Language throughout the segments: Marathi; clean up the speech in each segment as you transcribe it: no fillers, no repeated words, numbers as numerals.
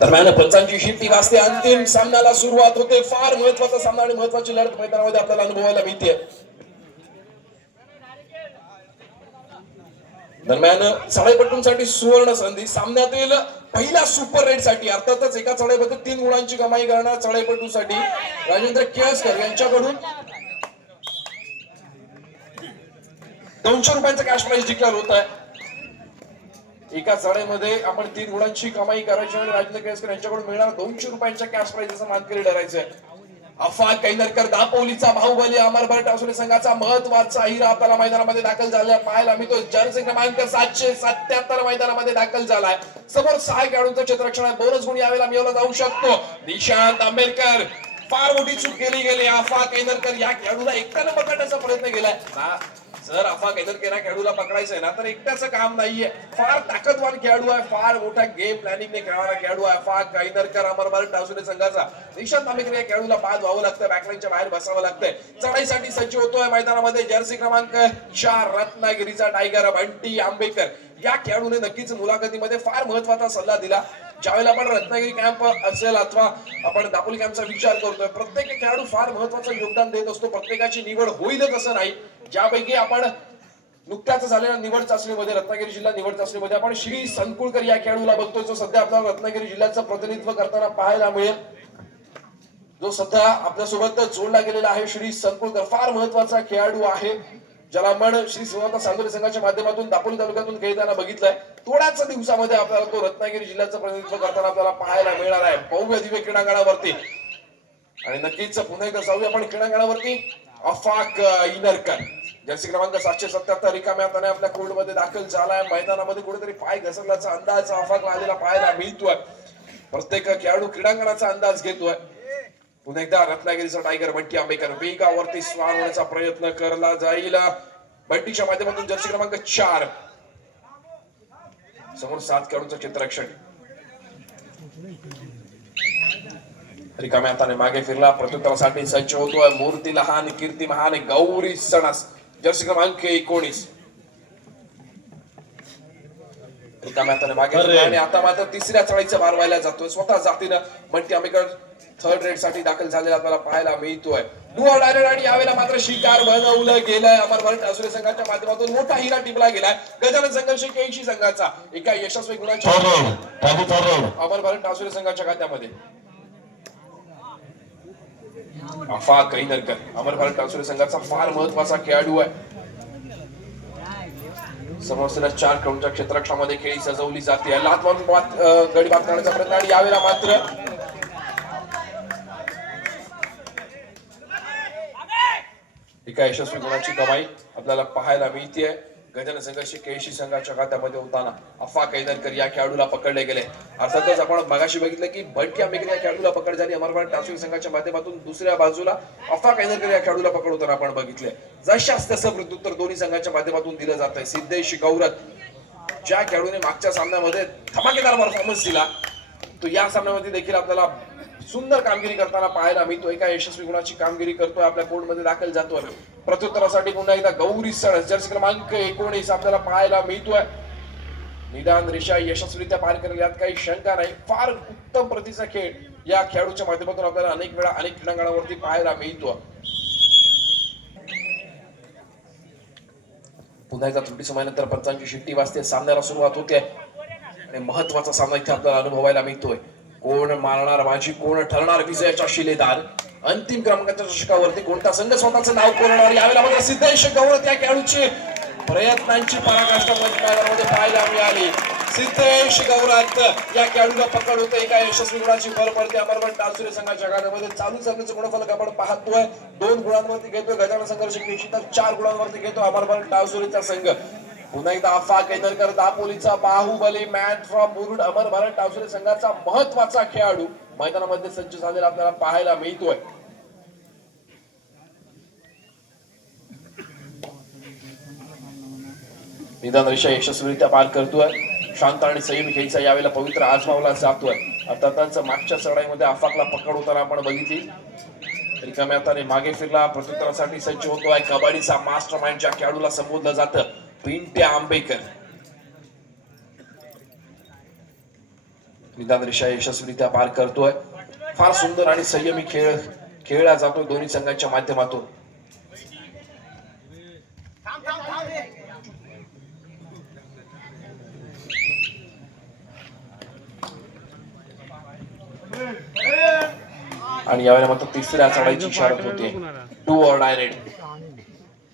दरम्यान पंचांची शिट्टी वाजते, अंतिम सामन्याला सुरुवात होते. फार महत्वाचा सामना आणि महत्वाची लढत मैदानामध्ये आपल्याला अनुभवायला मिळते. दरम्यान चढाईपटूंसाठी सुवर्ण संधी. सामन्यातील पहिल्या सुपर रेड साठी अर्थातच एका चढाईमध्ये 3 गुणांची कमाई करणार चढाईपटूसाठी राजेंद्र केळसकर यांच्याकडून 200 रुपयांचा कॅश प्राइज डिक्लेअर होत आहे. एका चढाईमध्ये आपण 3 गुणांची कमाई करायची आणि राजेंद्र केळसकर यांच्याकडून मिळणार 200 रुपयांच्या कॅश प्राइजचा मानकरी ठरायचंय. अफाक कैनरकर दापोलीचा बाहुबली अमरभर टासुरे संघाचा महत्वाचा हिरा आपल्याला मैदानामध्ये दाखल झाला पाहायला मिळतो. जर्सी क्रमांक 777 मैदानामध्ये दाखल झालाय. समोर 6 खेळाडूंचं क्षेत्ररक्षण आहे. बोनस गुण यावेळेला मिळवला जाऊ शकतो. निशांत आंबेडकर फार मोठी चूक केली गेली. अफाक कैनरकर या खेळाडूला एकट्यानं पकडण्याचा प्रयत्न केलाय. जर अफाक कैनरकर या खेळाडूला पकडायचंय ना तर एकट्याचं काम नाहीये. फार ताकदवान खेळाडू आहे. फार मोठा गेम प्लॅनिंगने खेळणारा खेळाडू आहे अफाक कैनरकर अमरभर टासुरे संघाचा. निशांत आंबेडकर या खेळाडूला बाद व्हावं लागतं. बॅकलाईनच्या बाहेर बसावं लागतंय. चढाईसाठी सज्ज होतोय मैदानामध्ये जर्सी क्रमांक 4 रत्नागिरीचा टायगर बंटी आंबेडकर. या खेळाडूने नक्कीच मुलाखतीमध्ये फार महत्वाचा सल्ला दिला. ज्यावेळेला आपण रत्नागिरी कॅम्प असेल अथवा आपण दापोली कॅम्पचा विचार करतोय, प्रत्येक खेळाडू फार महत्वाचं योगदान देत असतो. प्रत्येकाची निवड होईलच असं नाही. ज्यापैकी आपण नुकत्याच झालेल्या निवड चाचणीमध्ये रत्नागिरी जिल्हा निवड चाचणीमध्ये आपण श्री संकुळकर या खेळाडूला बघतोय, जो सध्या आपल्याला रत्नागिरी जिल्ह्याचं प्रतिनिधित्व करताना पाहायला मिळेल. जो सध्या आपल्यासोबत जोडला गेलेला आहे श्री संकुळकर फार महत्वाचा खेळाडू आहे, ज्याला आपण श्री शिवनाथ सांगोले संघाच्या माध्यमातून दापोली तालुक्यातून खेळताना बघितलंय. थोड्याच दिवसामध्ये आपल्याला तो रत्नागिरी जिल्ह्याचं प्रतिनिधित्व करताना आपल्याला पाहायला मिळणार आहे भव्य दिव्य क्रीडांगणावरती. आणि नक्कीच पुन्हा एकदा जाऊया आपण क्रीडांगणावरती. अफाक कैनरकर जर्सी क्रमांक 777 रिकाम्या हाताने आपल्या कोर्टमध्ये दाखल झालाय. मैदानामध्ये कुठेतरी पाय घसरल्याचा अंदाज अफाकला आलेला पाहायला मिळतोय. प्रत्येक खेळाडू क्रीडांगणाचा अंदाज घेतोय. पुन्हा एकदा रत्नागिरीचा टायगर बंटी आंबेडकर वेगावरती स्वार होण्याचा प्रयत्न करला जाईल. बंटीच्या माध्यमातून जर्सी क्रमांक 4 समोर 7 खेळाडूंचं क्षेत्ररक्षण. रिकाम्या हाताने मागे फिरला. प्रत्युत्तरासाठी सज्ज होतोय मूर्ती लहान कीर्ती महान गौरी सणस जर्सी क्रमांक 19. रिकाम्या हाताने मागे आणि आता मात्र तिसऱ्या चढाईचा भार व्हायला जातोय. स्वतः जातीनं बंटी आंबेडकर 3rd रेड साठी दाखल झालेला आपल्याला पाहायला मिळतोय. डुअर डायरेक्ट आणि यावेळेला मात्र शिकार बनवलं गेलंय. अमरभर टासुरे संघाच्या माध्यमातून मोठा हिरा टिपला गेलाय. गजानन संघर्ष केळशी संघाचा एका यशस्वी गुणाच्या अमरभर टासुरे संघाच्या खात्यामध्ये. अफाक कैनरकर अमरभर टासुरे संघाचा फार महत्वाचा खेळाडू आहे. समोरच्या 4 खेळाडूंच्या क्षेत्ररक्षणामध्ये खेळी सजवली जाते. लात मारून गडी बाद करण्याचा प्रयत्न आणि यावेळेला मात्र एका यशस्वी गुणाची कमाई आपल्याला पाहायला मिळते. गजानन संघर्ष केळशी संघाच्या खात्यामध्ये होताना अफाक कैनरकर या खेळाडूला पकडले गेले. अर्थातच आपण मगाशी बघितलं की बंटी आंबेडकर या खेळाडूला पकड झाली. अमरभर टासुरे संघाच्या माध्यमातून दुसऱ्या बाजूला अफाक कैनरकर या खेळाडूला पकड होताना आपण बघितले. जशास तसं प्रत्युत्तर दोन्ही संघाच्या माध्यमातून दिलं जात आहे. सिद्धेश गौरत ज्या खेळाडूने मागच्या सामन्यामध्ये धमाकेदार परफॉर्मन्स दिला, तो या सामन्यामध्ये देखील आपल्याला सुंदर कामगिरी करताना पाहायला मिळतो. एका यशस्वी गुणाची कामगिरी करतोय. आपल्या कोर्टमध्ये दाखल जातोय. प्रत्युत्तरासाठी पुन्हा एकदा गौरी सणस जर्सी क्रमांक 19 आपल्याला पाहायला मिळतोय. निदान रेषा यशस्वीरित्या पार करेल यात काही शंका नाही. फार उत्तम प्रतीचा खेळ या खेळाडूच्या माध्यमातून आपल्याला अनेक वेळा अनेक क्रीडांगणावरती पाहायला मिळतो. पुन्हा एकदा त्रुटी समयानंतर पंचांची शिट्टी वाजते. सामन्याला सुरुवात होते आणि महत्वाचा सामना इथे आपल्याला अनुभवायला मिळतोय. कोण मारणार माझी, कोण ठरणार विजयाचा शिलेदार. अंतिम क्रमांकाच्या चषकावरती कोणता संघ स्वतःचं नाव कोरणार. यावेळेला मात्र सिद्धेश गौरत या खेळाडूची प्रयत्नांची पराकाष्ठा मैदानामध्ये पाहायला मिळाली. सिद्धेश गौरत या खेळाडूला पकड होते. एका यशस्वी गुणाची भर पडते अमरभर टासुरे संघाच्या खात्यामध्ये. चालू सामन्याचं गुणफलक आपण पाहतोय. 2 गुणांवरती घेतोय गजानन संघर्ष केळशी, तर 4 गुणांवरती घेतो अमरभर टासुरेचा संघ. पुन्हा एकदा अफाक कैनरकर दापोलीचा बाहुबली मॅन फ्रॉम मुरुड अमरभर टासुरे संघाचा महत्वाचा खेळाडू मैदानामध्ये सज्ज झालेला आपल्याला पाहायला मिळतोय. निदान रेषा यशस्वीरित्या पार करतोय. शांत आणि संयमी खेळीचा यावेळेला पवित्र आजमावला जातोय. अर्थातच मागच्या चढाईमध्ये अफाकला पकड होताना आपण बघितली. रिकाम्या हाताने मागे फिरला. प्रत्युत्तरासाठी सज्ज होतोय. कबड्डीचा मास्टर माइंड ज्या खेळाडूला संबोधलं जातं पिंट्या आंबेडकर. निदान रेषा यशस्वीरित्या पार करतोय. फार सुंदर आणि संयमी खेळ खेळला जातो दोन्ही संघांच्या माध्यमातून. आणि यावेळेला मात्र तिसऱ्या चढाईची इशारत होते. 2 ऑर डायरेक्ट.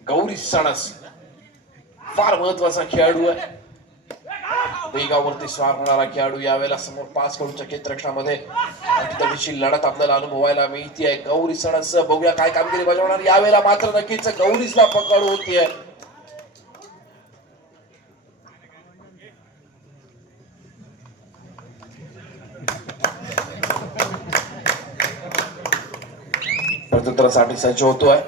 गौरी सणस फार महत्वाचा खेळाडू आहे. वेगावरती स्वार होणारा खेळाडू. यावेळेला समोर 5 कडूच्या क्षेत्ररक्षणामध्ये अटीतटीची लढत आपल्याला अनुभवायला मिळते. गौरी सणस बघूया काय कामगिरी बजावणार. यावेळेला मात्र नक्कीच गौरीसला पकड होतीये. प्रत्युत्तरासाठी सज्ज होतोय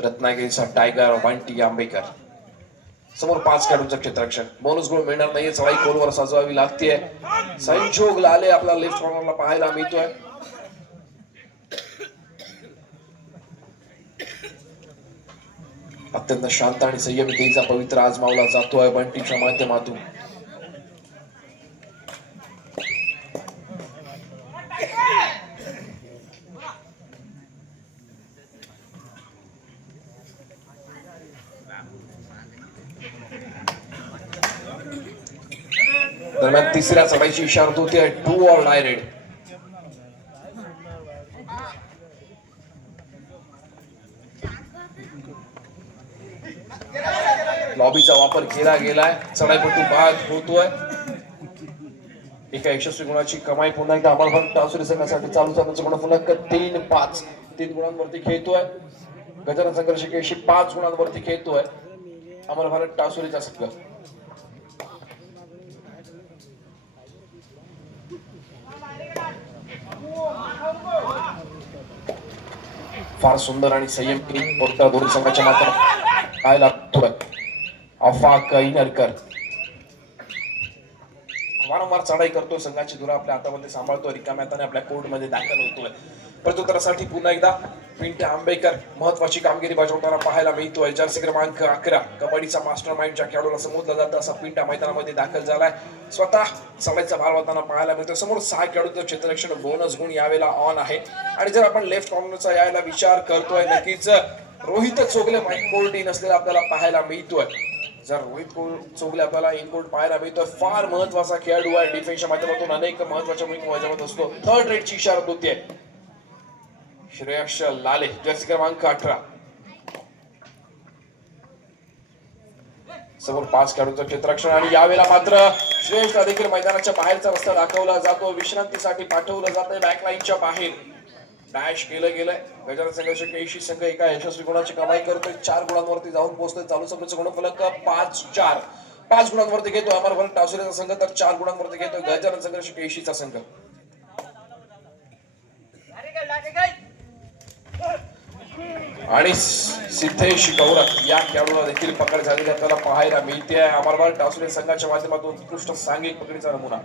रत्नागिरीचा टायगर बंटी आंबेकर. समोर 5 खेळाडूंचं क्षेत्ररक्षण. बोनस गोल मिळणार नाहीये. चढाई खोलवर सजवावी लागतेय. संजोग लाले आपला लेफ्ट कॉर्नरला पाहायला मिळतोय. अत्यंत शांत आणि संयमितेचा पवित्र आजमावला जातोय बंटीच्या माध्यमातून. दरम्यान तिसऱ्या चढाईची इशारत होती. 2 ऑर डायरेक्ट. लॉबीचा वापर केला गेलाय. चढाईपट्टू बाद होतोय. एका यशस्वी गुणाची कमाई पुन्हा एकदा अमरभारत टासुरी संघासाठी चालू साधनाचा गुणफलक 3-5. 3 गुणांवरती खेळतोय गजानन संघर्ष केशी. 5 गुणांवरती खेळतोय अमरभारत टासुरीचा संघ. फार सुंदर आणि संयमी मोठा दोन्ही संघाच्या माध्यमातून काय लागतोय. अफाक इनरकर वारंवार चढाई करतो. संघाची धुरा आपल्या हातामध्ये सांभाळतो. रिकाम्या हाताने आपल्या कोर्टमध्ये दाखल होतोय. प्रत्युत्तरासाठी पुन्हा एकदा पिंट्या आंबेकर महत्वाची कामगिरी बजावताना पाहायला मिळतोय. जर्सी क्रमांक 11 कबड्डीचा मास्टर माइंड ज्या खेळाडूला संबोधलं जातं असा पिंट्या मैदानामध्ये दाखल झालाय. स्वतः चढाईचा भार वाहताना पाहायला मिळतोय. समोर 6 खेळाडूंचं क्षेत्ररक्षण. बोनस गुण यावेळेला ऑन आहे. आणि जर आपण लेफ्ट कॉर्नरचा यायला विचार करतोय नक्कीच रोहित चोगले कोर्ट इन असलेला आपल्याला पाहायला मिळतोय. जर रोहित चोगले आपल्याला इनकोर्ट पाहायला मिळतोय. फार महत्वाचा खेळाडू आहे. डिफेन्सच्या माध्यमातून अनेक महत्वाच्या भूमिका बजावत असतो. 3rd रेटची इशारत होतीये. श्रेयश लाले जर्सी क्रमांक 18. समोर 5 खेळाडूंचं क्षेत्ररक्षण. आणि यावेळेला मात्र श्रेयशला देखील मैदानाच्या बाहेरचा रस्ता दाखवला जातो. विश्रांतीसाठी पाठवलं जातंय बॅकलाईनच्या बाहेर. डॅश केलं गेलंय. गजानन संघर्ष केशी संघ एका यशस्वी गुणाची कमाई करतोय. 4 गुणांवरती जाऊन पोहोचतोय. चालू सामन्याचं गुणफलक 5-4. 5 गुणांवरती घेतोय अमरभारत टासुरीचा संघ तर 4 गुणांवरती घेतोय गजानन संघर्ष केशीचा संघ. आणि सिद्धेश गौरव या खेळाडूला देखील पकड झालेली आपल्याला पाहायला मिळते. अमरभारत टासुरी संघाच्या माध्यमातून उत्कृष्ट सांघिक पकडीचा नमुना.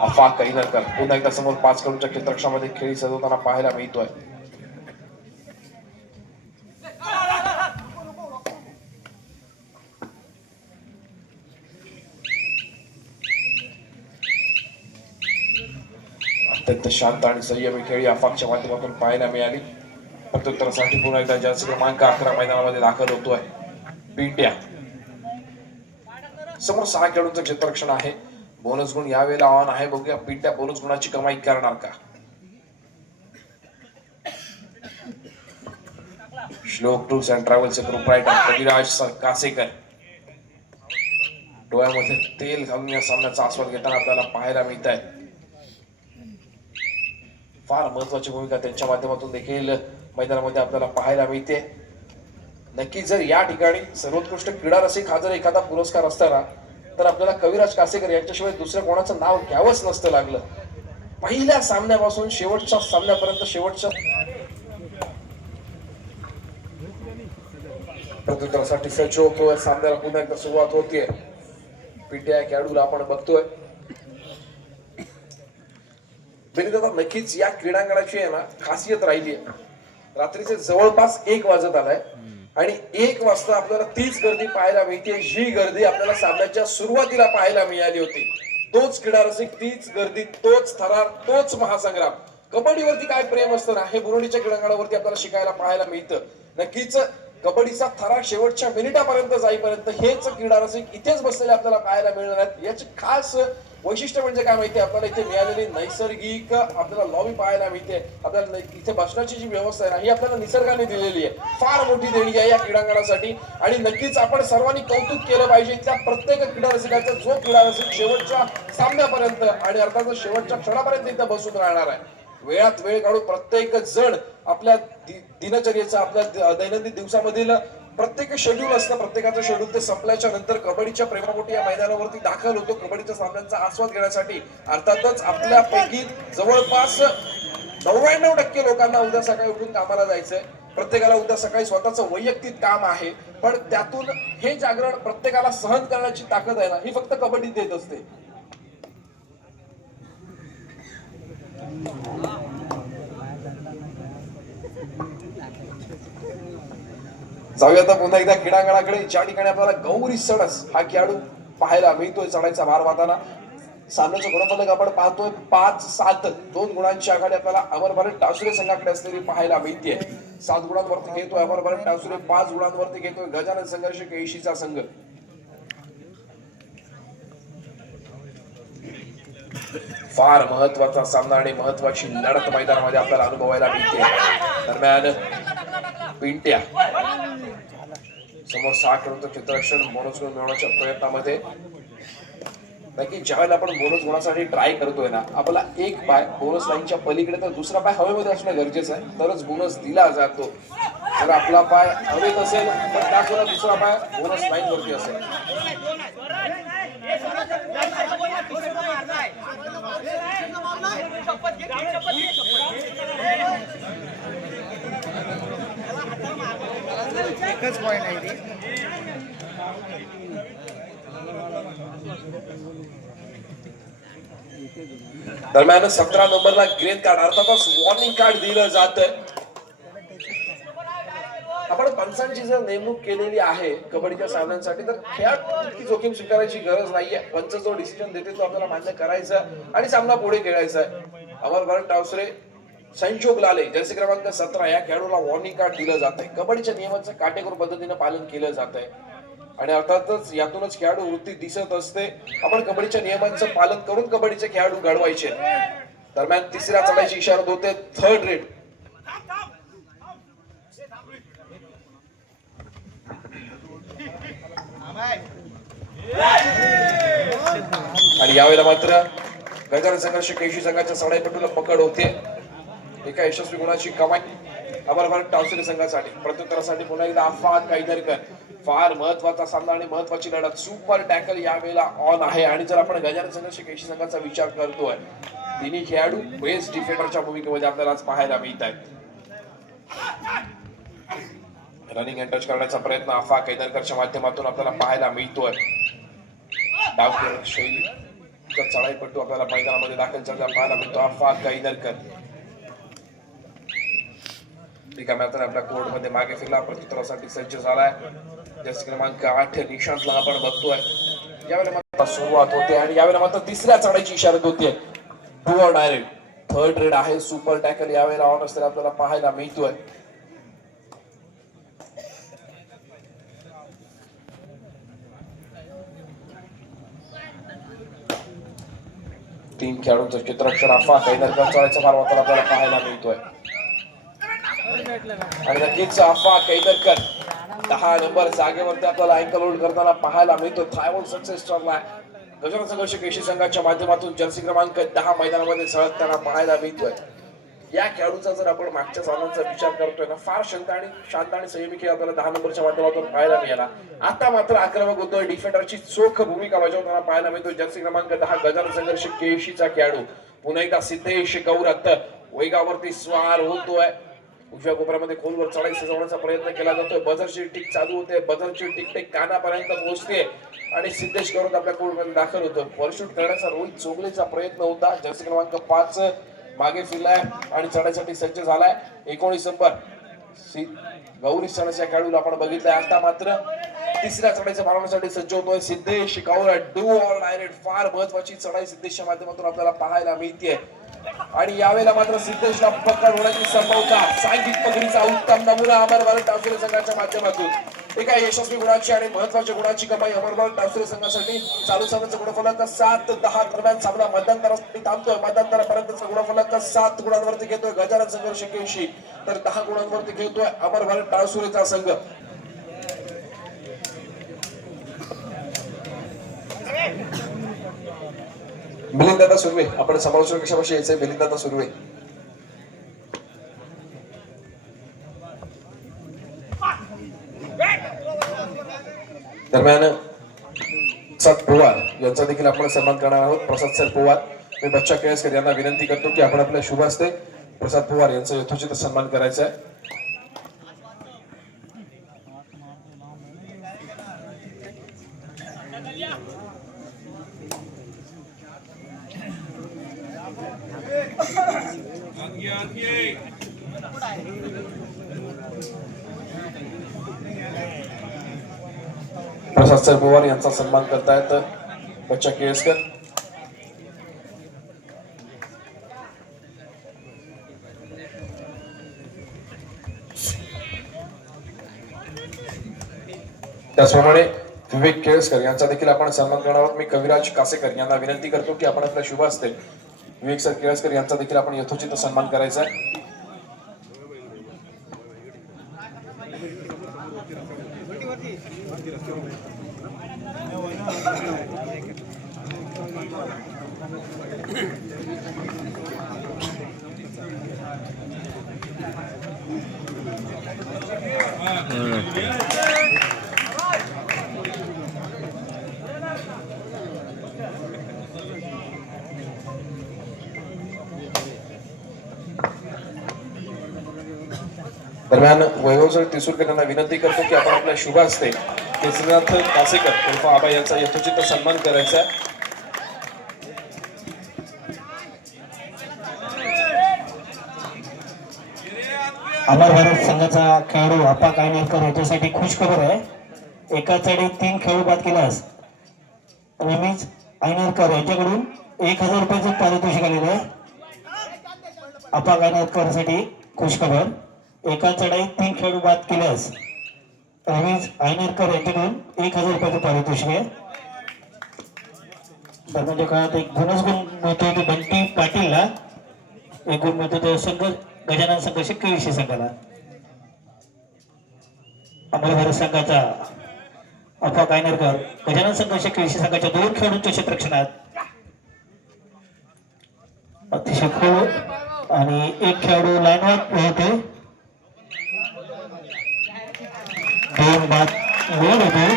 अफाक इनरकर पुन्हा एकदा समोर 5 कडूच्या क्षेत्ररक्षणामध्ये खेळी सजवताना पाहायला मिळतोय. अत्यंत शांत आणि संयमी खेळी अफाकच्या माध्यमातून पाहायला मिळाली. प्रत्युत्तरासाठी पुन्हा एकदा जर्सी क्रमांक 11 मैदानामध्ये दाखल होतोय पिंट्या. समोर 6 खेळाडूंचं क्षेत्ररक्षण आहे. बोनस गुण यावेळेला ऑन आहे. बघूया पिंट्या बोनस गुणाची कमाई करणार का. श्लोक टूर्स अँड ट्रॅव्हल्सचे प्रोप्रायटर कविराज कासेकर डोळ्यामध्ये तेल घालून या सामन्याचा आस्वाद घेताना आपल्याला पाहायला मिळत आहे. फार महत्वाची भूमिका त्यांच्या माध्यमातून देखील मैदानामध्ये आपल्याला पाहायला मिळते. नक्की जर या ठिकाणी सर्वोत्कृष्ट क्रीडा रसिक हा जर एखादा पुरस्कार असताना तर आपल्याला कविराज कासेकर यांच्याशिवाय दुसऱ्या कोणाचं नाव घ्यावंच नसतं लागलं. पहिल्या सामन्यापासून शेवटच्या सामन्यापर्यंत शेवटच्या प्रत्युत्तरासाठी सज्ज होतोय. सामन्याला पुन्हा एकदा सुरुवात होतीये. पिंट्या खेळाडूला आपण बघतोय. नक्कीच या क्रीडांगणाची आहे ना खासियत राहिली आहे. रात्रीचे जवळपास 1 वाजत आलाय आणि 1 वाजता आपल्याला तीच गर्दी पाहायला मिळते जी गर्दी आपल्याला सामन्याच्या सुरुवातीला पाहायला मिळाली होती. तोच क्रीडा रसिक, तीच गर्दी, तोच थरार, तोच महासंग्राम. कबड्डीवरती काय प्रेम असतं ना हे बुरुंडीच्या क्रीडांगणावरती आपल्याला शिकायला पाहायला मिळतं. नक्कीच कबड्डीचा थरार शेवटच्या मिनिटापर्यंत जाईपर्यंत हेच क्रीडा रसिक इथेच बसलेले आपल्याला पाहायला मिळणार आहेत. याची खास वैशिष्ट्य म्हणजे काय माहिती, आपल्याला इथे मिळालेली नैसर्गिक आपल्याला लॉबी पाहायला मिळते. आपल्याला इथे बसण्याची जी व्यवस्था आहे ना ही आपल्याला निसर्गाने दिलेली आहे. फार मोठी देणगी आहे या क्रीडांगणासाठी आणि नक्कीच आपण सर्वांनी कौतुक केलं पाहिजे इथल्या प्रत्येक क्रीडा रसिकाचं, जो क्रीडा रसिक शेवटच्या सामन्यापर्यंत आणि अर्थातच शेवटच्या क्षणापर्यंत इथं बसून राहणार आहे. वेळात वेळ काढून प्रत्येक जण आपल्या दिनचर्येचा, आपल्या दैनंदिन दिवसामधील प्रत्येक शेड्यूल असतं, प्रत्येकाचं शेड्यूल ते संपल्याच्या नंतर कबड्डीच्या प्रेमापोटी या मैदानावरती दाखल होतो कबड्डीच्या सामन्यांचा आस्वाद घेण्यासाठी. अर्थातच आपल्यापैकी जवळपास 99% लोकांना उद्या सकाळी उठून कामाला जायचंय. प्रत्येकाला उद्या सकाळी स्वतःचं वैयक्तिक काम आहे, पण त्यातून हे जागरण प्रत्येकाला सहन करण्याची ताकद आहे ना ही फक्त कबड्डीत देत असते. जाऊया आता पुन्हा एकदा क्रीडांगणाकडे, ज्या ठिकाणी आपल्याला गौरी सणस हा खेळाडू पाहायला मिळतोय चढायचा भार वाहताना. सामन्याचं गुणफलक आपण पाहतोय 5-7, 2 गुणांची आघाडी आपल्याला अमर भारत टासुरे संघाकडे असलेली पाहायला मिळते. 7 गुणांवरती घेतोय अमर भारत टासुरे, 5 गुणांवरती घेतोय गजानन संघर्ष केळशीचा संघ. फार महत्वाचा सामना आणि महत्वाची लढत मैदानामध्ये आपल्याला अनुभवायला मिळते. दरम्यान पिंट्या समोर 6 खेळतो चित्रक्षण बोनस गुण मिळवण्याच्या प्रयत्नामध्ये. नक्की ज्यावेळेला आपण बोनस गुणासाठी ट्राय करतोय ना, आपला एक पाय बोनस लाईनच्या पलीकडे तर दुसरा पाय हवेमध्ये असणं गरजेचं आहे, तरच बोनस दिला जातो. जर आपला पाय हवेत असेल पण त्याचवेळेला दुसरा पाय बोनस लाईन वरती असेल. एकच पॉइंट आहे रे. दरम्यान 17 नंबरला ग्रीन कार्ड अर्थातच वॉर्निंग कार्ड दिलं जातं. आपण पंचांची जर नेमणूक केलेली आहे कबड्डीच्या सामन्यांसाठी तर खेळात इतकी जोखीम स्वीकारायची गरज नाहीये. पंच जो डिसिजन देते तो आपल्याला मान्य करायचा आणि सामना पुढे खेळायचा आहे. अमर भारत टावसरे, संजोग लाले जर्सी क्रमांक 17 या खेळाडूला वॉर्निंग कार्ड दिलं जात आहे. कबड्डीच्या नियमांचं काटेकोर पद्धतीने पालन केलं जात आहे आणि अर्थातच यातूनच खेळाडू वृत्ती दिसत असते. आपण कबड्डीच्या नियमांचं पालन करून कबड्डीचे खेळाडू घडवायचे. दरम्यान तिसऱ्या चढायची इशारा होते, 3rd रेड. आणि यावेळेला मात्र गजानन संघर्ष केळशी संघाच्या चढाईपटूला पकड होते. एका यशस्वी गुणाची कमाई अमर भारत टावसरे संघासाठी. प्रत्युत्तरासाठी पुन्हा एकदा अफाट काहीदरकर. फार महत्वाचा सामना आणि महत्वाची लढत. सुपर टॅकल यावेळेला ऑन आहे आणि जर आपण गजानन संघर्ष केळशी संघाचा विचार करतोय, तिन्ही खेळाडू बेस्ट डिफेंडरच्या भूमिकेमध्ये आपल्याला आज पाहायला मिळत आहेत. रनिंग अँड टच करण्याचा प्रयत्न अफा कैदरकरच्या माध्यमातून आपल्याला पाहायला मिळतोय. डावखेळ शैलीचा चढाईपटू आपल्याला मैदानामध्ये दाखल झालेला पाहायला मिळतो अफा कैदरकर. रिकाम्या तर आपल्या कोर्टमध्ये मागे फिरला, प्रत्युत्तरासाठी सज्ज झालाय. जर्सी क्रमांक 8 निशांतला आपण बघतोय. यावेळेला मात्र सुरुवात होते आणि यावेळेला मात्र तिसऱ्या चढाईची इशारा होते. Do or direct. 3rd red आहे. सुपर टॅकल यावेळेला ऑन असलेला आपल्याला पाहायला मिळतोय. तीन खेळाडूंचं चित्रक्षण अफा कैदरकर चढायचा मार वाताला आपल्याला पाहायला मिळतोय. आणि नक्कीच अफा कैदरकर 10 नंबर जागेवरती आपल्याला अँकल होल्ड करताना पाहायला मिळतो. थायवॉल सक्सेस ठरलाय. गजानन संघर्ष केळशी संघाच्या माध्यमातून जर्सी क्रमांक 10 मैदानामध्ये झळकताना पाहायला मिळतोय. या खेळाडूचा जर आपण मागच्या सामन्यांचा विचार करतोय ना, फार शांत आणि संयमी खेळ आपल्याला 10 नंबरच्या माध्यमातून पाहायला मिळाला. आता मात्र आक्रमक होतोय, डिफेंडरची चोख भूमिका बजावताना पाहायला मिळतोय. जर्सी क्रमांक 10 गजानन संघर्ष केळशीचा खेळाडू. पुन्हा एकदा सिद्धेश गौरत वेगावरती स्वार होतोय. उजव्या कोपऱ्यामध्ये खोलवर चढाई सजवण्याचा प्रयत्न केला जातोय. बझरची टिक चालू होते. बझरची टिक कानापर्यंत पोहोचते आणि सिद्धेश गौरत आपल्या कोर्टमध्ये दाखल होतो. परशूट करण्याचा रोहित चोगलेचा प्रयत्न होता. जर्सी क्रमांक 5 मागे फिरलाय आणि चढाईसाठी सज्ज झालाय. 19 नंबर गौरी सणाच्या खेळाडूला आपण बघितलंय. आता मात्र तिसऱ्या चढाईच्या मारण्यासाठी सज्ज होतोय सिद्धेश कावरा. डू ऑर डायरेक्ट फार महत्वाची चढाई सिद्धेशच्या माध्यमातून आपल्याला पाहायला मिळते आणि यावेळेला मात्र सिद्धेशला पकड होण्याची संभावना. सांघिक पकडीचा उत्तम नमुना अमरवाल टावसरे संघाच्या माध्यमातून एका यशस्वी गुणाची आणि महत्वाच्या गुणाची कमाई अमरवाल टावसरे संघासाठी. चालू सामन्याचा गुणफलक 7-10 दरम्यान सामना मध्यंतरासाठी थांबतोय. मध्यंतरापर्यंतचा गुणफलक 7 गुणांवरती घेतोय गजानन संघ 81 तर 10 गुणांवरती घेतोय अमरवाल टावसरेचा संघ. मिलिंद सुर्वे आपण समालोचन कशापाशी यायचंय. मिलिंद सुर्वे दरम्यान प्रसाद पवार यांचा देखील आपण सन्मान करणार आहोत. प्रसाद सर पवार मी बच्चा केळसकर यांना विनंती करतो की आपण आपल्या शुभ हस्ते प्रसाद पवार यांचा यथोचित सन्मान करायचा आहे. प्रसाद सर पवार यांचा सन्मान करतायत बच्चा केळसकर. त्याचप्रमाणे विवेक केळसकर यांचा देखील आपण सन्मान करणार आहोत. मी कविराज कासेकर यांना विनंती करतो की आपण आपल्या शुभ हस्ते विवेक सर केळसकर यांचा देखील आपण यथोचित सन्मान करायचा आहे. दरम्यान वैभव सर तिसूरकर यांना विनंती करतो की आपण आपल्या शुभ हस्ते केसरीनाथ कासेकर उर्फ आबा यांचा यथोचित सन्मान करायचा आहे. अमर भारत संघाचा खेळाडू आप्पा कायनेरकर याच्यासाठी खुश खबर आहे. एका चढीत 3 खेळाडू बाद केल्यास रमेश आयनेरकर यांच्याकडून 1000 रुपयाचं पारितोषिक आलेलं आहे. आप्पा कायनेरकर साठी खुश खबर. एका चढाईत 3 खेळाडू बाद केल्यास रमेश आयनेरकर यांच्याकडून 1000 रुपयाचं पारितोषिक आहे. दरम्यानच्या काळात एक बोनस गुण मिळतो तो बंटी पाटीलला. एक गुण मिळतो तो संघ गजानन संघ 21 संघाला. अमर भारत संघाचा आप्पा कायनेरकर गजानन संघ 21 संघाच्या 2 खेळाडूंच्या क्षेत्ररक्षणात अतिशय खोल आणि एक खेळाडू लाईनवर पोहते. 2 बाद गोल होते.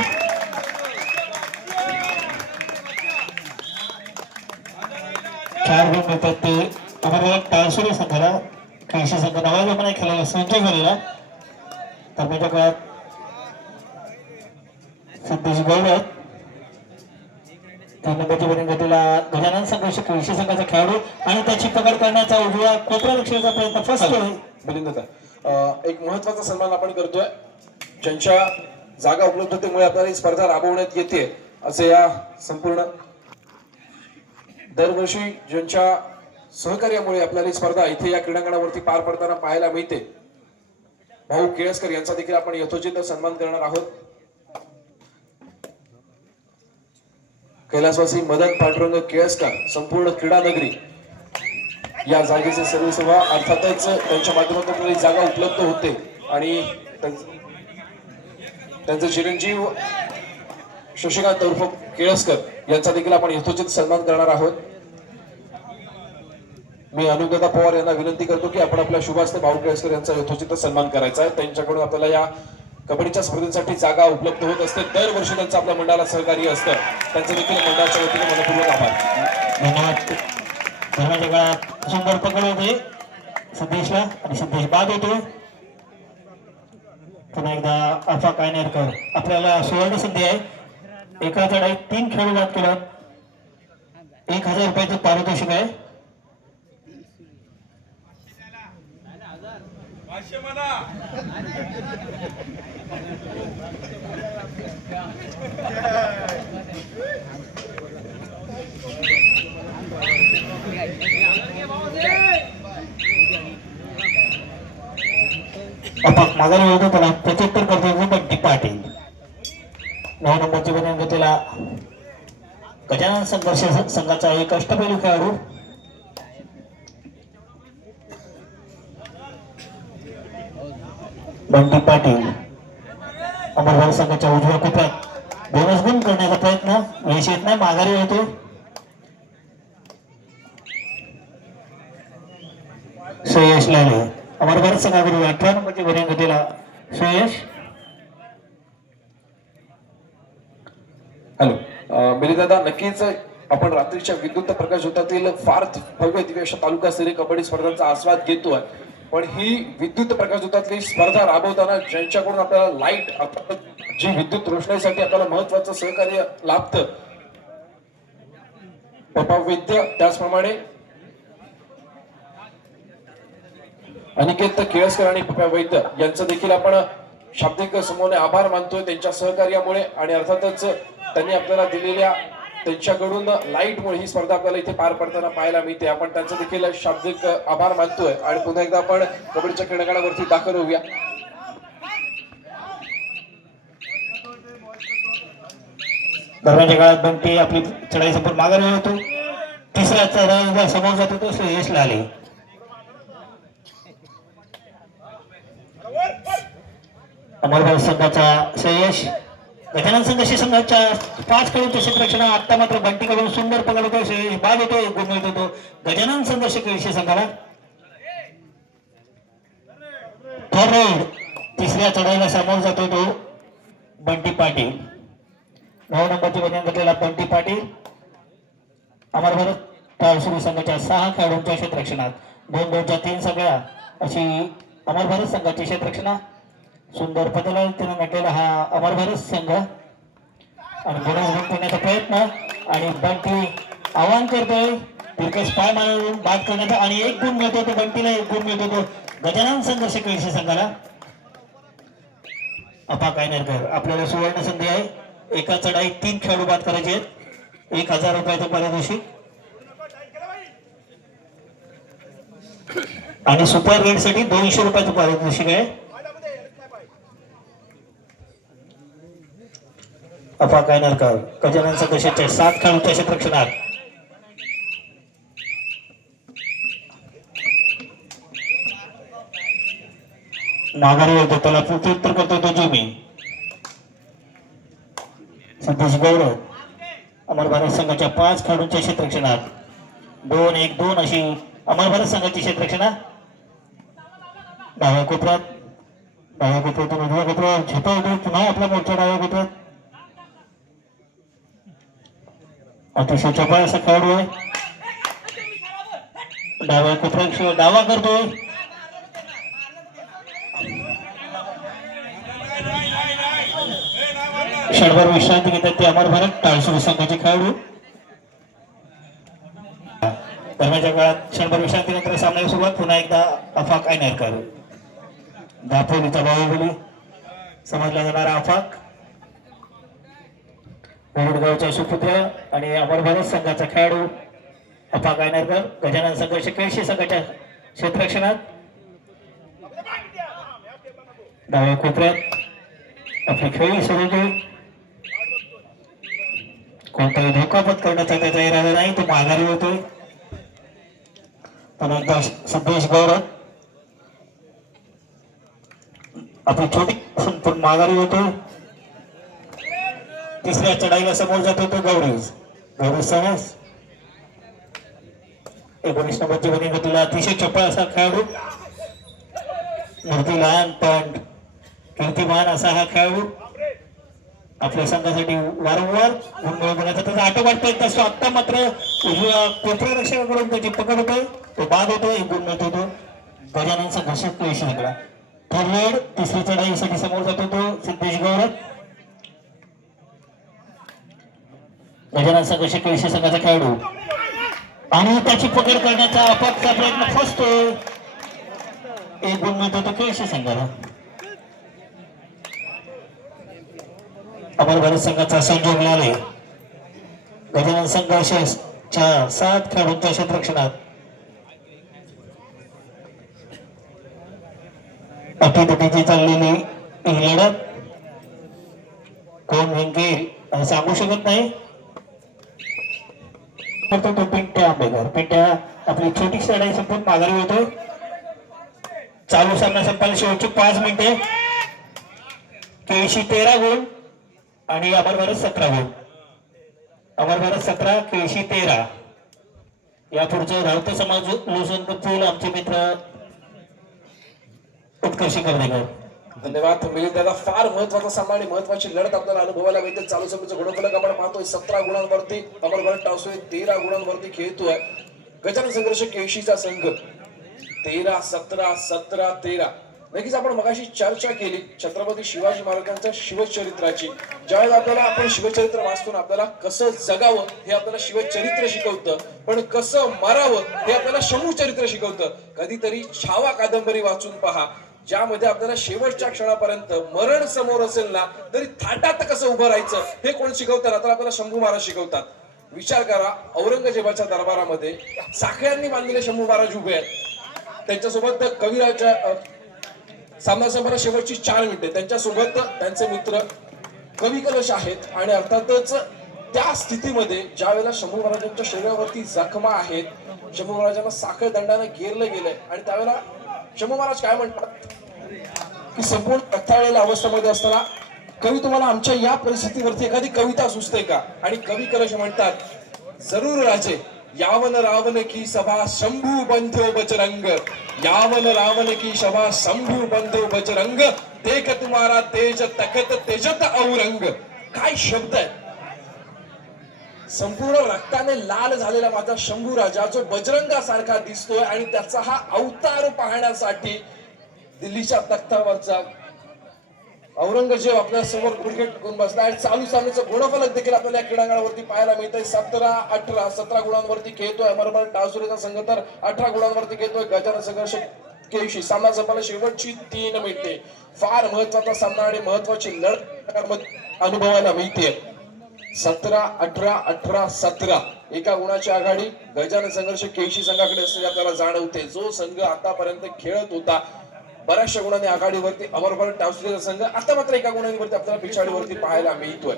चार गुण मिळतात ते अमरवाल टाळसुरे संघाला. 81 संघ नव्याने खेळायला संचय झालेला. दरम्यानच्या काळात सिद्धेश गौरव 3 नंबरच्या बॅटिंग गतीला गजानन संघ 21 संघाचा खेळाडू आणि त्याची पकड करण्याचा उजव्या कोपरा लक्षाचा प्रयत्न फर्स्ट एक महत्वाचा सन्मान आपण करतोय. ज्यांच्या जागा उपलब्धतेमुळे आपल्याला ही स्पर्धा राबवण्यात येते असे या संपूर्ण दरवर्षी ज्यांच्या सहकार्यामुळे आपल्याला ही स्पर्धा इथे या क्रीडांगणावरती पार पडताना पाहायला मिळते. भाऊ केळसकर यांचा देखील आपण यथोचित सन्मान करणार आहोत. कैलासवासी मदन पांडुरंग केळसकर संपूर्ण क्रीडा नगरी या जागेचे सर्वेसर्वा अर्थातच त्यांच्या माध्यमातून जागा उपलब्ध होते आणि त्यांचे चिरंजीव शशिकांत उर्फ केळसकर यांचा देखील आपण यथोचित सन्मान करणार आहोत. मी अनुगता पवार यांना विनंती करतो की आपण आपल्या शुभ हस्ते भाऊ केळसकर यांचा यथोचित सन्मान करायचा आहे. त्यांच्याकडून आपल्याला या कबड्डीच्या स्पर्धेसाठी जागा उपलब्ध होत असते. दरवर्षी त्यांचं आपल्या मंडळाला सहकार्य असतं. त्यांचं देखील मंडळाच्या वतीने मनपूर्वक आभार. धन्यवाद. धर्माच्या काळात सुंदर पकड होते सिद्धेशला आणि सिद्धेश बाद होतो. पुन्हा एकदा आप्पा कायनेरकर आपल्याला सुवर्ण संधी आहे. एका चढाईत 3 खेळाडू बाद केला. 1000 रुपयाचं पारितोषिक आहे. अपाक माघारी होतो त्याला 75 करतो बंटी पाटील. 9 नंबरची बनेन त्याला गजानन संघर्ष संघाचा एक अष्टपैलू खेळाडू बंटी पाटील अमरवाल संघाच्या उजव्या कोपऱ्यात बोनस गुण करण्याचा प्रयत्न यश येत नाही, माघारी होतो. श्रेयश लाले अमरवाल संघाकडून 18 नंबरची बनेन त्याला श्रेयश. हॅलो मिली दादा, नक्कीच आपण रात्रीच्या विद्युत प्रकाशोत्सवातील फार भव्य दिव्य अशा तालुकास्तरीय कबड्डी स्पर्धांचा आस्वाद घेतोय, पण ही विद्युत प्रकाशोत्सवातली स्पर्धा राबवताना ज्यांच्याकडून आपल्याला लाईट जी विद्युत रोषणाईसाठी आपल्याला महत्वाचं सहकार्य लाभतं, पप्पा वैद्य, त्याचप्रमाणे अनिकेत केळसकर आणि पप्पा वैद्य यांचं देखील आपण शाब्दिक समूहाने आभार मानतोय त्यांच्या सहकार्यामुळे. आणि अर्थातच त्यांनी आपल्याला दिलेल्या त्यांच्याकडून लाईटमुळे ही स्पर्धा आपल्याला इथे पार पडताना पाहायला मिळते. आपण त्यांचं देखील शाब्दिक आभार मानतोय. आणि पुन्हा एकदा आपण कबड्डीच्या क्रीडांगणावरती दाखल होऊया. दरम्यानच्या काळात बंटी आपली चढाई संपूर्ण माघारी होतो. तिसऱ्या चढाईला समोर जात होतो श्रेयश लाले. अमरवाल संघाचा श्रेयश गजानन संघाच्या 5 खेळूच्या क्षेत्ररक्षण. आता मात्र बंटीकडून सुंदर पकड होतो, श्रेयश बाद होतो, एक गुण मिळतो तो गजानन संघर्ष खेळशी संघाला. थोरड तिसऱ्या चढाईला समोर जातो तो बंटी पाटील. 9 नंबरची बनेन घातलेला बंटी पाटील अमरवाल तालसुरी संघाच्या 6 खेळाडूंच्या क्षेत्ररक्षणात. 2-2च्या 3 सगळ्या अशी अमर भारत संघाची क्षेत्ररक्षणा. सुंदर पदाला त्याने नटलेला हा अमर भारत संघ आणि बोनस करण्याचा प्रयत्न. आणि बंटी आव्हान करतोय तिरकस पाय मारून बाद करण्याचा आणि एक गुण मिळतो तो बंटीला, एक गुण मिळतो तो गजानन संघर्ष केळशी संघाला. अपा कायनेरकर आपल्याला सुवर्ण संधी आहे. एका चढाईत 3 खेळाडू बाद करायचे आहेत. 1000 रुपयाचं पारितोषिक आणि सुपर रेड साठी 200 रुपयाचं पारितोषिक आहे. अपा कायनेरकर गजानन संघर्षाच्या 7 खेळाडूंच्या क्षेत्ररक्षणात. माघारी होतो त्याला प्रत्युत्तर करतो तो जिमी. सतीश गौरव अमर भारत संघाच्या 5 खेळाडूंच्या क्षेत्ररक्षणात. 2-1-2 अशी अमर भारत संघाची क्षेत्ररक्षणा. डाव्या कोपऱ्यात उजव्या कोपऱ्यात झेपवतो पुन्हा आपला मोर्चा डाव्या कोपऱ्यात. अतिशय चपळ असा खेळाडू आहे. डाव्या कोपऱ्यात डावा करतोय. क्षणभर विश्रांती घेतात ते अमर भारत टाळसुरी संघाचे खेळाडू. दरम्यानच्या काळात क्षणभर विश्रांतीनंतर सामन्याला सुरुवात. पुन्हा एकदा अफाक कायनेरकर दापोलीचा बाहुबली समजला जाणारा अफाक कोरडगावचा सुपुत्र आणि अमर भारत संघाचा खेळाडू अफाक कायनेरकर गजानन संघर्ष केळशी संघाच्या क्षेत्ररक्षणात. डाव्या कोपऱ्यात आपली खेळी सुरू होती. कोणताही धोका पत्करण्याचा त्याचा इरादा नाही, तो माघारी होतोय. पण सिद्धेश गौरव आपली छोटी संपूर्ण माघारी होतो. तिसऱ्या चढाईला समोर जातो तो गौरीज सणस. 19 नंबरची बनी गतीला अतिशय चपळ असा खेळाडू. मूर्ती लहान पण कीर्तिमान असा हा खेळाडू. आपल्या संघासाठी वारंवार गुण मिळवण्याचा त्याचा आटोपाट प्रयत्न असतो. आता मात्र उजव्या कोपऱ्यारक्षकाकडून त्याची पकड होतोय, तो बाद होतो, एक गुण मिळतो तो गजानन संघर्ष केळशी संघाला. थोरलेड तिसरी चढाईसाठी समोर जातो तो सिद्धेश गौरव. गजानन संघर्ष केळशी संघाचा खेळाडू आणि त्याची पकड करण्याचा अपाकचा प्रयत्न फसतोय. एक गुण मिळतो तो केळशी संघाला. अमर भारत संघाचा संजोग लाले गजानन संघर्षच्या 7 खेळाडूंच्या क्षेत्ररक्षणात अटीतटीची चाललेली ही लढत कोण जिंकेल सांगू शकत नाही. तो पिंट्या आंबेकर. पिंट्या आपली छोटीशी लढाई संपून माघारी होतो. चालू सामना संपायला शेवटची 5 मिनिटे. केळशी 13 गुण आणि अमर भारत 17 गुण. अमर भारत 17 केळशी 13. या पुढचं रावते समाज लोसन पूल आमचे मित्र उत्कर्षी कर्णेकर. धन्यवाद मिलिंद दादा. फार महत्वाचा सामना आणि महत्वाची लढत आपल्याला अनुभवायला मिळते. चालू समितीचं गुणफलक आपण पाहतोय 17 गुणांवरती अमर भारत टावसोय 13 गुणांवरती खेळतोय. गजानन संघर्ष केळशीचा संघ 13 17 17 13. नक्कीच आपण मगाशी चर्चा केली छत्रपती शिवाजी महाराजांच्या शिवचरित्राची. ज्यावेळेस आपल्याला आपण शिवचरित्र वाचतो ना आपल्याला कसं जगावं हे आपल्याला शिवचरित्र शिकवतं, पण कसं मारावं हे आपल्याला शमूचरित्र शिकवतं. कधीतरी छावा कादंबरी वाचून पहा ज्यामध्ये आपल्याला शेवटच्या क्षणापर्यंत मरण समोर असेल ना तरी थाटात कसं उभं राहायचं हे कोण शिकवतं ना तर आपल्याला शंभू महाराज शिकवतात. विचार करा औरंगजेबाच्या दरबारामध्ये साखळ्यांनी बांधलेले शंभू महाराज उभे आहेत. त्यांच्यासोबत कविराच्या सामना संपला शेवटची 4 मिनिटे. त्यांच्यासोबत त्यांचे मित्र कवी कलश आहेत आणि अर्थातच त्या स्थितीमध्ये ज्या वेळेला शंभू महाराजांच्या शरीरावरती जखमा आहेत, शंभू महाराजांना साखळ दंडाने घेरलं गेलंय आणि त्यावेळेला शंभू महाराज काय म्हणतात की संपूर्ण कथाळलेल्या अवस्थेमध्ये असताना कवी तुम्हाला आमच्या या परिस्थितीवरती एखादी कविता सुचते का? आणि कवी कलश म्हणतात जरूर राजे यावन रावण की सभा शंभू बंधो बजरंग. यावन रावण की सभा शंभू बंधो बजरंग. देख तुम्हारा तेज तखत तेजत औरंग. काय शब्द आहे. संपूर्ण रक्ताने लाल झालेला माझा शंभू राजा जो बजरंगासारखा दिसतोय आणि त्याचा हा अवतार पाहण्यासाठी दिल्लीच्या तख्तावरचा औरंगजेब आपल्या समोर क्रिकेट करून बसला आहे. चालू सामन्याचं गुणफलक देखील आपल्याला या क्रीडांगणावरती पाहायला मिळतंय. 17 18 17 गुणांवरती खेळतोय अमर भारत टावसुरेचा संघ तर 18 गुणांवरती खेळतोय गजानन संघर्ष केळशी. सामना संपला शेवटची 3 मिनिटे. फार महत्वाचा सामना आणि महत्वाची लढत अनुभवायला मिळते. 17 18 18 17 एका गुणाची आघाडी गजानन संघर्ष केळशी संघाकडे असल्याचे आपल्याला जाणवते. जो संघ आतापर्यंत खेळत होता बऱ्याचशा गुणांनी आघाडीवरती अमर भारत टावसुरेचा संघ आता मात्र एका गुणांवरती आपल्याला पिछाडीवरती पाहायला मिळतोय.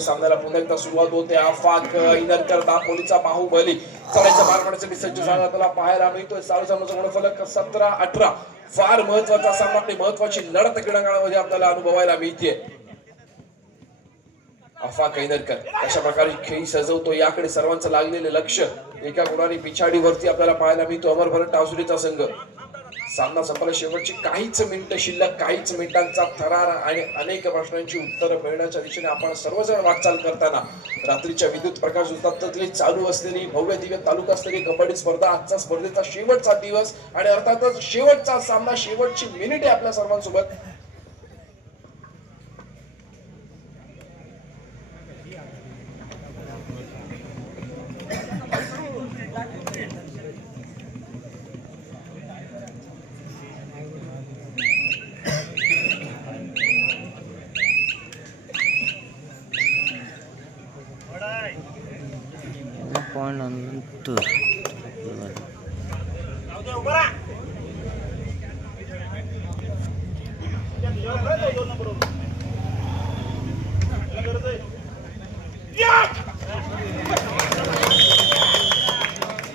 सामन्याला पुन्हा एकदा सुरुवात होते. आफाक इनरकर दापोलीचा बाहुबली चढायच्या पार पडण्यासाठी सज्ज झाला आपल्याला पाहायला मिळतोय. चालू सामन्याचा गुणफलक 17 18. फार महत्वाचा सामना आणि महत्वाची लढत क्रीडांगणामध्ये आपल्याला अनुभवायला मिळते. अफा कैनरकर अशा प्रकारे खेळी सजवतो याकडे सर्वांचं लागलेलं लक्ष एका गुणाने पिछाडीवरती आपल्याला पाहायला मिळतो अमर भारत टावसुरेचा संघ. सामना संपला शेवटची काहीच मिनिटं शिल्लक. काहीच मिनिटांचा थरार आणि अनेक प्रश्नांची उत्तरं मिळण्याच्या दिशेने आपण सर्वजण वाटचाल करताना रात्रीच्या विद्युत प्रकाश उद्योगातली चालू असलेली भव्य दिव्य तालुका स्तरीय कबड्डी स्पर्धा आजचा स्पर्धेचा शेवटचा दिवस आणि अर्थातच शेवटचा सामना शेवटची मिनिटे आपल्या सर्वांसोबत.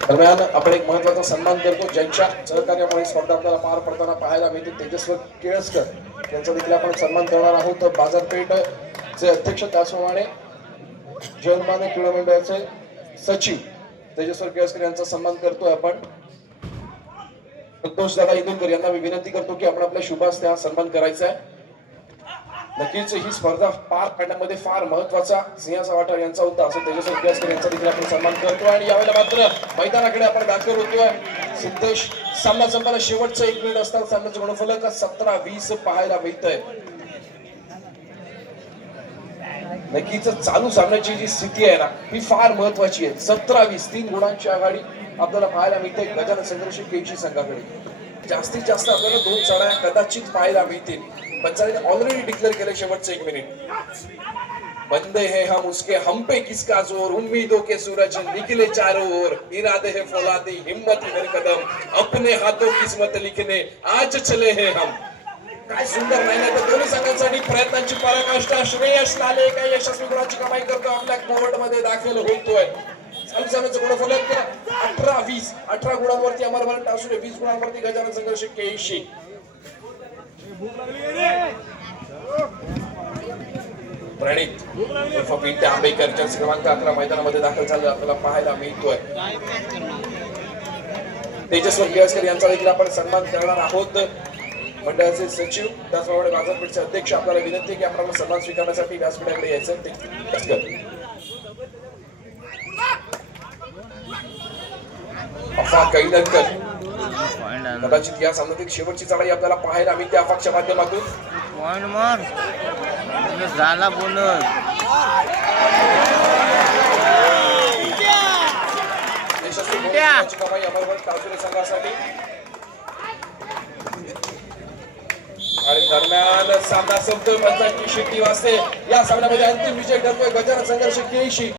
दरम्यान आपण एक महत्वाचा सन्मान करतो ज्यांच्या सहकार्यामुळे स्पर्धा आपल्याला पार पडताना पाहायला मिळते. तेजस्वी केळसकर यांचा देखील आपण सन्मान करणार आहोत. बाजारपेठचे अध्यक्ष त्याचप्रमाणे जयमाने क्रीडा मंडळाचे सचिव तेजस्वी केळसकर यांचा सन्मान करतोय आपण. संतोष दादा इंदुरकर यांना मी विनंती करतो की आपण आपल्या शुभ हस्ते हा सन्मान करायचा आहे. नक्कीच ही स्पर्धा पार पाडण्यामध्ये फार महत्वाचा सिंहाचा वाटा यांचा होता असं तेजस्वी केळसकर यांचा देखील आपण सन्मान करतोय. आणि यावेळेला मात्र मैदानाकडे आपण दाखल होतोय. सिद्धेश सामना संपायला शेवटचा 1 मिनिट असताना सामन्याचं गुणफलक 17-20 पाहायला मिळतंय. नक्कीच चालू सामन्याची जी स्थिती आहे ना ही फार महत्वाची आहे. 17-20 3 गुणांची आघाडी आपल्याला पाहायला मिळते गजानन संघर्ष केची संघाकडे जास्तीत जास्त आपल्याला 2 चढ्या कदाचित पाहायला मिळतील. पंचायतीने ऑलरेडी डिक्लेअर केलं शेवटचं 1 मिनिट. बंदे हैं हम उसके हम पे किसका जोर, उम्मीदों के सूरज निकले चारों ओर, इरादे है फौलादी हिम्मत हर कदम, अपने हाथों किस्मत लिखने आज चले हैं हम. काय सुंदर नाही तर दोन्ही संघांसाठी प्रयत्नांची पराकाष्ठा. श्रेयस लाले एका यशस्वी गुणाची कमाई करतो, आपल्या कोर्ट मध्ये दाखल होतोय. चालू सामन्याचं गुणफलक 18-20. 18 गुणांवरती अमरभरण टासुरे, 20 गुणांवरती गजानन संघर्ष केळशी. प्रणित उर्फ पिंटे आंबेकर जर्सी क्रमांक 11 मैदानामध्ये दाखल झालेला आपल्याला पाहायला मिळतोय. तेजस्वर केळकर यांचा देखील आपण सन्मान करणार आहोत. मंडळाचे सचिव त्याचप्रमाणे बाजारपेठचे अध्यक्ष आपल्याला विनंती की आपण सन्मान स्वीकारण्यासाठी व्यासपीठाकडे यायचं. अफा कैलकर कदाचित या सामन्यातील शेवटची चढाई आपल्याला पाहायला मिळते अफाच्या माध्यमातून. पॉइंट मार झाला बोनस. यशस्वी गोलंदाजी कमाई अमरभरण टासुरे संघासाठी. आणि दरम्यान सामना संपतोय. पंचांची शिट्टी वाजते. या सामन्यामध्ये अंतिम विजय ठरतोय गजानन संघर्ष केळशी.